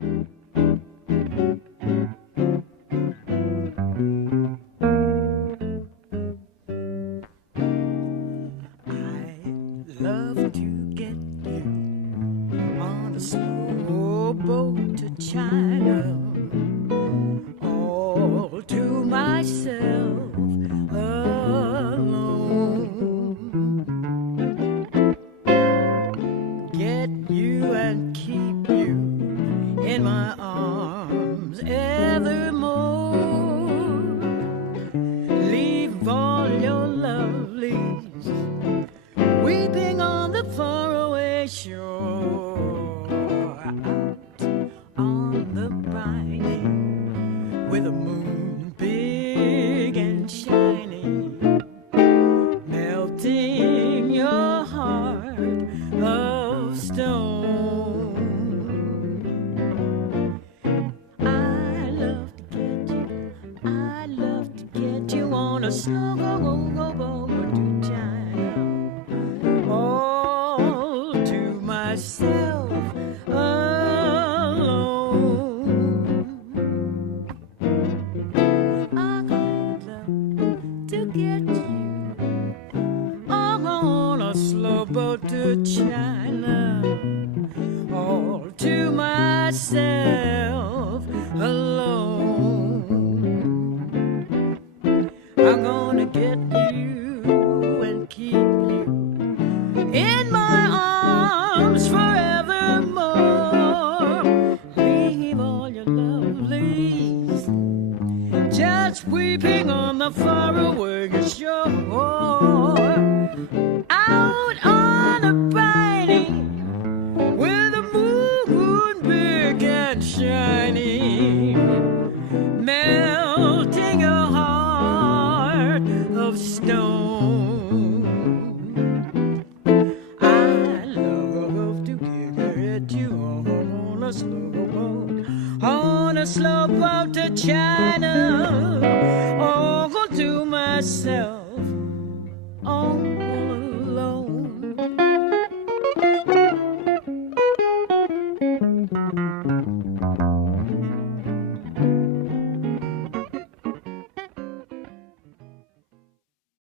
Love to get you on a slow boat to China, all to myself alone. Get you and keep you in my arms evermore. Leave all your lovelies weeping on the faraway shore, out on the briny, with a moon big and shiny, melting your heart of stone. I love to get you on a slow boat to China, all to myself alone. I'd love to get you on a slow boat to China, all to myself alone. I'm gonna get you and keep you in my arms forevermore. Leave all your lovelies just weeping on the faraway shore, out on a briny, with a moon big and shiny, melting your heart of stone. I love to get you on a slow boat to China, all to myself